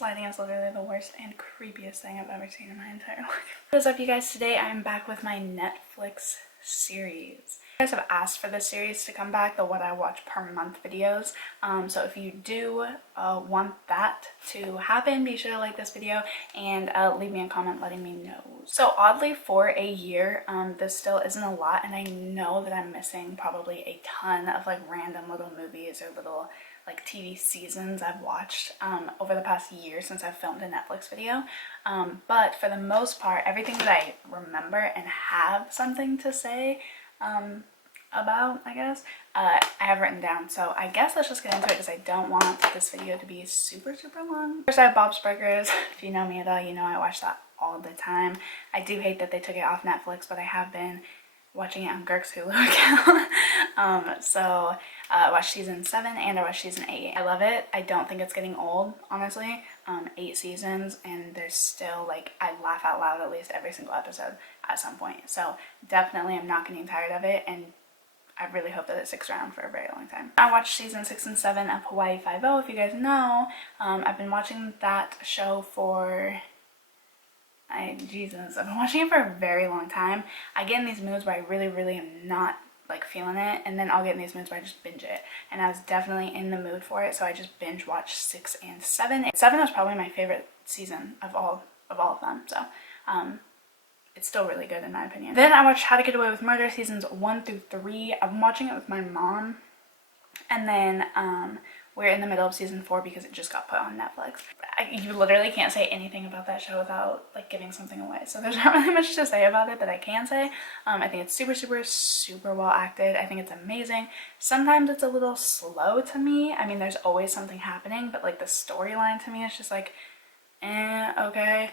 Sliding is literally the worst and creepiest thing I've ever seen in my entire life. What is up, you guys? Today I'm back with my Netflix series. You guys have asked for this series to come back, the what I watch per month videos. So if you do want that to happen, be sure to like this video and leave me a comment letting me know. So oddly, for a year, this still isn't a lot, and I know that I'm missing probably a ton of like random little movies or little like TV seasons I've watched over the past year since I've filmed a Netflix video. But for the most part, everything that I remember and have something to say about, I guess, I have written down. So I guess let's just get into it because I don't want this video to be super long. First I have Bob's Burgers. If you know me at all, you know I watch that all the time. I do hate that they took it off Netflix, but I have been watching it on Girk's Hulu account. I watched season 7 and I watched season 8. I love it. I don't think it's getting old, honestly. 8 seasons and there's still, like, I laugh out loud at least every single episode at some point. So definitely I'm not getting tired of it, and I really hope that it sticks around for a very long time. I watched season 6 and 7 of Hawaii Five-0. If you guys know, I've been watching that show for I've been watching it for a very long time. I get in these moods where I really am not like feeling it, and then I'll get in these moods where I just binge it, and I was definitely in the mood for it, so I just binge watched 6 and 7. 7 was probably my favorite season of all of them, so it's still really good in my opinion. Then I watched How to Get Away with Murder seasons 1 through 3. I'm watching it with my mom, and then we're in the middle of season 4 because it just got put on Netflix. You literally can't say anything about that show without like giving something away, so there's not really much to say about it that I can say. I think it's super well acted. I think it's amazing. Sometimes it's a little slow to me. I mean, there's always something happening, but like the storyline to me is just like, okay.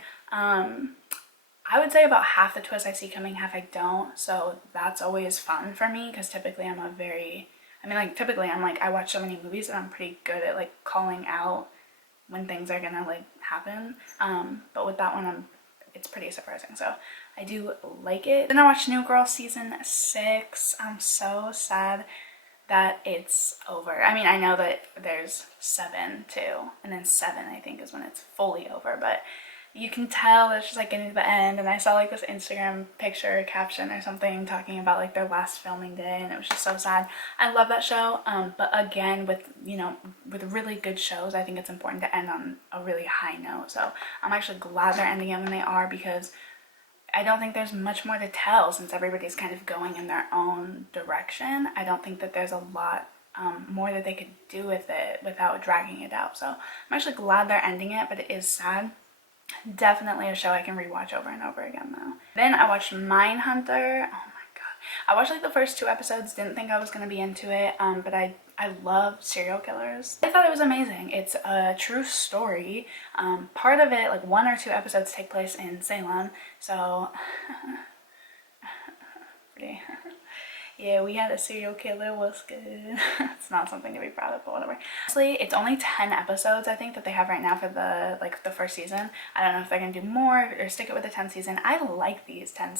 I would say about half the twists I see coming, half I don't, so that's always fun for me because typically I'm I watch so many movies that I'm pretty good at like calling out when things are gonna like happen. But with that one, it's pretty surprising, so I do like it. Then I watched New Girl season 6. I'm so sad that it's over. I mean, I know that there's 7 too, and then 7 I think is when it's fully over, but you can tell it's just like getting to the end, and I saw like this Instagram picture caption or something talking about like their last filming day, and it was just so sad. I love that show, but again, with really good shows, I think it's important to end on a really high note. So I'm actually glad they're ending it when they are, because I don't think there's much more to tell since everybody's kind of going in their own direction. I don't think that there's a lot more that they could do with it without dragging it out. So I'm actually glad they're ending it, but it is sad. Definitely a show I can rewatch over and over again though. Then I watched Mindhunter. Oh my god. I watched like the first 2 episodes, didn't think I was going to be into it, but I love serial killers. I thought it was amazing. It's a true story. Part of it, like 1 or 2 episodes, take place in Salem, so pretty. Yeah, we had a serial killer, what's good. It's not something to be proud of, but whatever. Honestly, it's only 10 episodes I think that they have right now for the first season. I don't know if they're gonna do more or stick it with the 10 season. I like these 10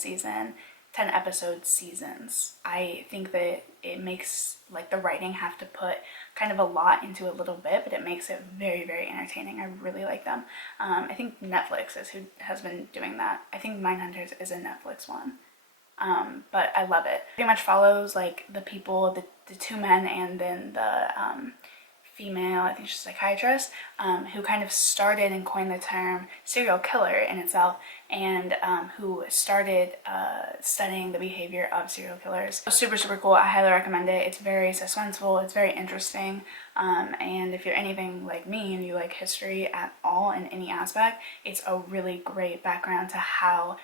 episode seasons. I think that it makes like the writing have to put kind of a lot into a little bit, but it makes it very entertaining. I really like them. I think Netflix is who has been doing that. I think Mindhunters is a Netflix one. But I love it. Pretty much follows like the people, the 2 men and then the female, I think she's a psychiatrist, who kind of started and coined the term serial killer in itself, and who started studying the behavior of serial killers. So super cool. I highly recommend it. It's very suspenseful, it's very interesting, and if you're anything like me and you like history at all in any aspect, it's a really great background to how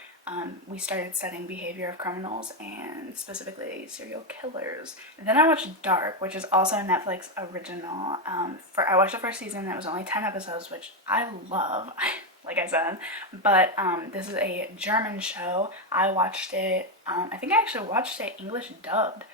we started studying behavior of criminals and specifically serial killers. Then I watched Dark, which is also a Netflix original. I watched the first season. It was only 10 episodes, which I love, like I said, but this is a German show. I watched it, I think I actually watched it English dubbed,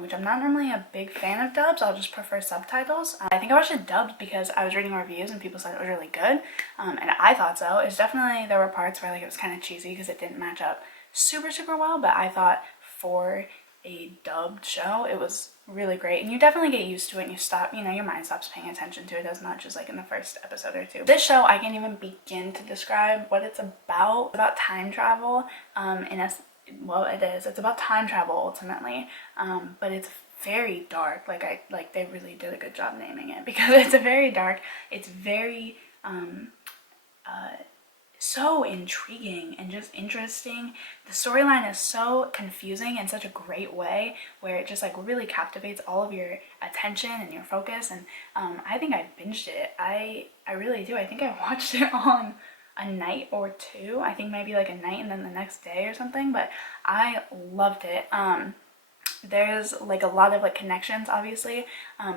which I'm not normally a big fan of dubs. I'll just prefer subtitles. I think I watched it dubbed because I was reading reviews and people said it was really good, and I thought so. It's definitely, there were parts where like it was kind of cheesy because it didn't match up super well, but I thought for a dubbed show it was really great, and you definitely get used to it and you stop, you know, your mind stops paying attention to it as much as like in the first episode or two. This show, I can't even begin to describe what it's about. It's about time travel, well, it's about time travel ultimately, but it's very dark. Like they really did a good job naming it, because it's very dark, it's very so intriguing and just interesting. The storyline is so confusing in such a great way, where it just like really captivates all of your attention and your focus. And I think I binged it. I really do. I think I watched it on a night or two. I think maybe like a night and then the next day or something, but I loved it. There's like a lot of like connections obviously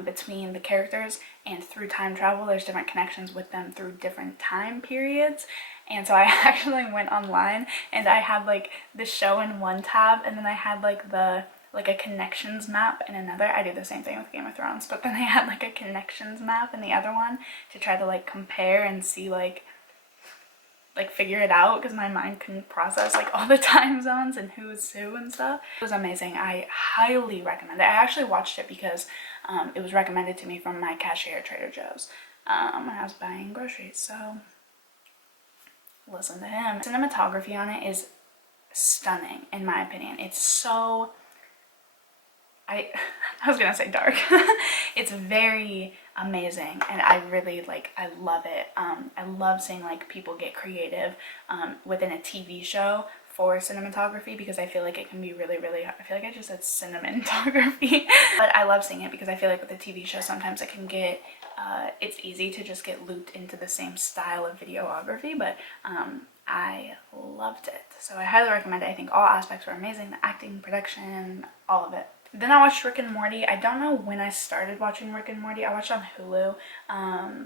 between the characters, and through time travel there's different connections with them through different time periods. And so I actually went online and I had like the show in one tab, and then I had like a connections map in another. I do the same thing with Game of Thrones, but then I had like a connections map in the other one to try to like compare and see like figure it out, because my mind couldn't process like all the time zones and who's who and stuff. It was amazing. I highly recommend it. I actually watched it because it was recommended to me from my cashier at Trader Joe's when I was buying groceries, so listen to him. Cinematography on it is stunning in my opinion. It's so I was gonna say dark. It's very amazing, and I really I love it. I love seeing like people get creative within a TV show for cinematography, because I feel like it can be really I feel like I just said cinematography but I love seeing it, because I feel like with a TV show sometimes it can get it's easy to just get looped into the same style of videography, but I loved it. So I highly recommend it. I think all aspects were amazing, the acting, production, all of it. Then I watched Rick and Morty. I don't know when I started watching Rick and Morty. I watched it on Hulu,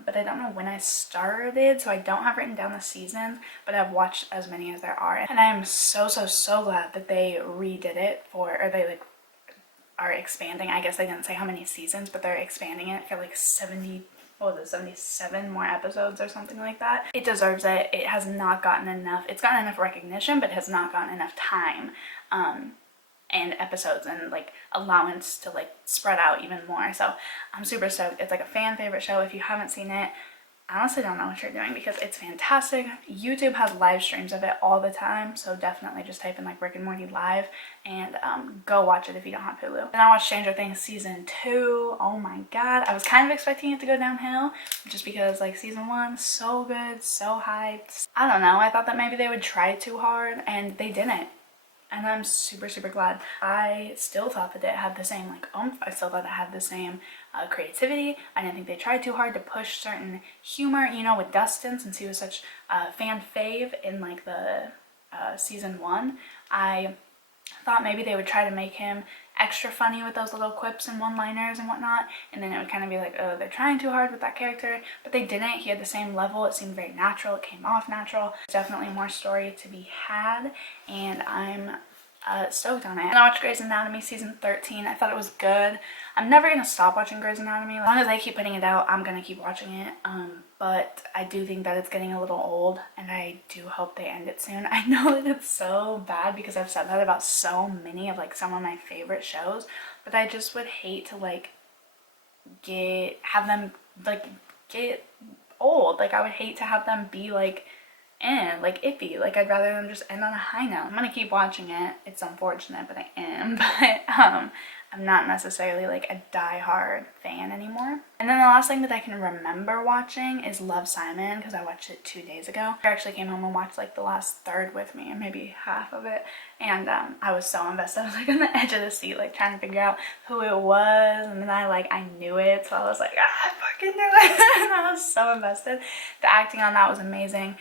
but I don't know when I started, so I don't have written down the seasons, but I've watched as many as there are. And I am so glad that they redid it or they are expanding. I guess they didn't say how many seasons, but they're expanding it for 77 more episodes or something like that. It deserves it. It has not gotten enough. It's gotten enough recognition, but has not gotten enough time and episodes and allowance to spread out even more. So I'm super stoked. It's a fan favorite show. If you haven't seen it, I honestly don't know what you're doing, because it's fantastic. YouTube has live streams of it all the time, so definitely just type in Rick and Morty live and go watch it if you don't have Hulu. Then I watched Stranger Things season 2. Oh my god, I was kind of expecting it to go downhill just because season 1, so good, so hyped. I don't know, I thought that maybe they would try too hard and they didn't. And I'm super glad. I still thought that it had the same oomph. I still thought it had the same creativity. I didn't think they tried too hard to push certain humor, with Dustin, since he was such a fan fave in the season 1. I thought maybe they would try to make him extra funny with those little quips and one-liners and whatnot, and then it would kind of be oh, they're trying too hard with that character, but they didn't. He had the same level. It seemed very natural. It came off natural. There's definitely more story to be had, and I'm stoked on it. And I watched Grey's Anatomy season 13. I thought it was good. I'm never gonna stop watching Grey's Anatomy. As long as they keep putting it out, I'm gonna keep watching it. But I do think that it's getting a little old, and I do hope they end it soon. I know that it's so bad because I've said that about so many of some of my favorite shows, but I just would hate to have them get old. I would hate to have them be iffy. I'd rather them just end on a high note. I'm gonna keep watching it. It's unfortunate, but I am. But I'm not necessarily a die-hard fan anymore. And then the last thing that I can remember watching is Love, Simon, because I watched it 2 days ago. I actually came home and watched the last third with me, or maybe half of it, and I was so invested. I was on the edge of the seat trying to figure out who it was, and then I knew it, so I was I fucking knew it. And I was so invested. The acting on that was amazing.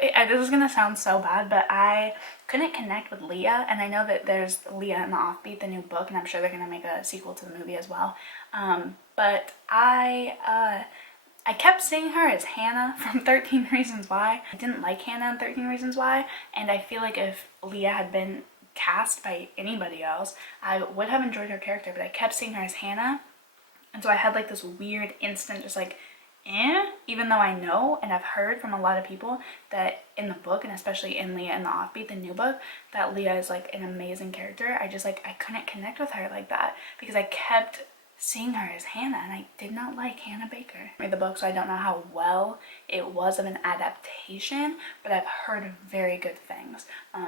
This is gonna sound so bad, but I couldn't connect with Leah, and I know that there's Leah in the Offbeat, the new book, and I'm sure they're gonna make a sequel to the movie as well. But I kept seeing her as Hannah from 13 Reasons Why. I didn't like Hannah in 13 Reasons Why, and I feel if Leah had been cast by anybody else, I would have enjoyed her character, but I kept seeing her as Hannah, and so I had this weird instant just even though I know and I've heard from a lot of people that in the book, and especially in Leah and the Offbeat, the new book, that Leah is like an amazing character. I just like, I couldn't connect with her like that because I kept seeing her as Hannah, and I did not like Hannah Baker. I read the book, so I don't know how well it was of an adaptation, but I've heard very good things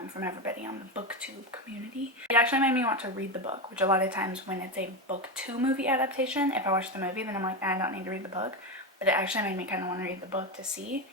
from everybody on the booktube community. It actually made me want to read the book, which a lot of times when it's a book to movie adaptation, if I watch the movie, then I'm like, I don't need to read the book. But it actually made me kind of want to read the book to see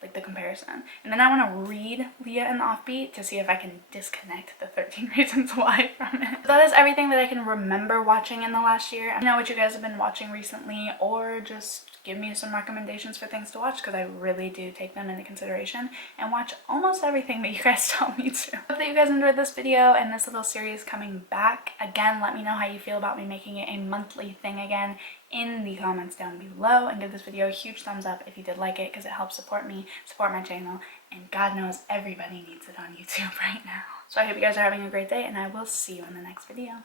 like the comparison. And then I want to read Leah and the Offbeat to see if I can disconnect the 13 Reasons Why from it. So that is everything that I can remember watching in the last year. I know what you guys have been watching recently, or just give me some recommendations for things to watch, because I really do take them into consideration and watch almost everything that you guys tell me to. I hope that you guys enjoyed this video and this little series coming back. Again, let me know how you feel about me making it a monthly thing again in the comments down below, and give this video a huge thumbs up if you did like it, because it helps support me, support my channel, and God knows everybody needs it on YouTube right now. So I hope you guys are having a great day, and I will see you in the next video.